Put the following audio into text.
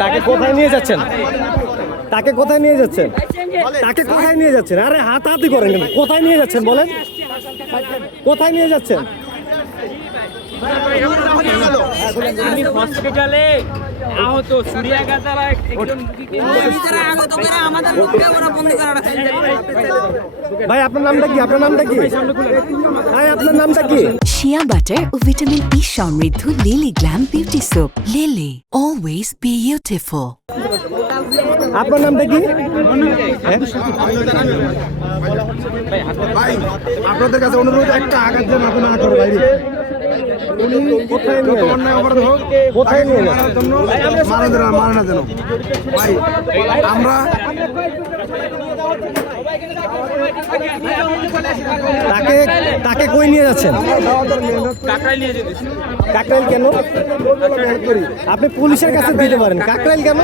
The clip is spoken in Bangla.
তাকে কোথায় নিয়ে যাচ্ছেন? তাকে কোথায় নিয়ে যাচ্ছেন? তাকে কোথায় নিয়ে যাচ্ছেন? আরে হাতাহাতি করেন কেন? কোথায় নিয়ে যাচ্ছেন বলেন? কোথায় নিয়ে যাচ্ছেন? আমি হসপিটালে আহত সুরিয়াগাতারা একজন ভাই আপনার নামটা কি? আপনার নামটা কি ভাই? আপনার নামটা কি? শিয়া বাটার ও ভিটামিন ই সমৃদ্ধ lily glam beauty soap. Lily, always beautiful. আপনার নামটা কি? ভাই আপনাদের কাছে অনুরোধ, একটা আঘাত যেন আপনি না করে বাইরে। উনি কোথায় নিয়ে অন্যায় অপরাধ হোক, কোথায় নিয়ে মারার জন্য মারে না যেন ভাই। আমরা তাকে তাকে কই নিয়ে যাচ্ছেন? কাকরাইল কেন? আপনি পুলিশের কাছে দিতে পারেন, কাকরাইল কেন?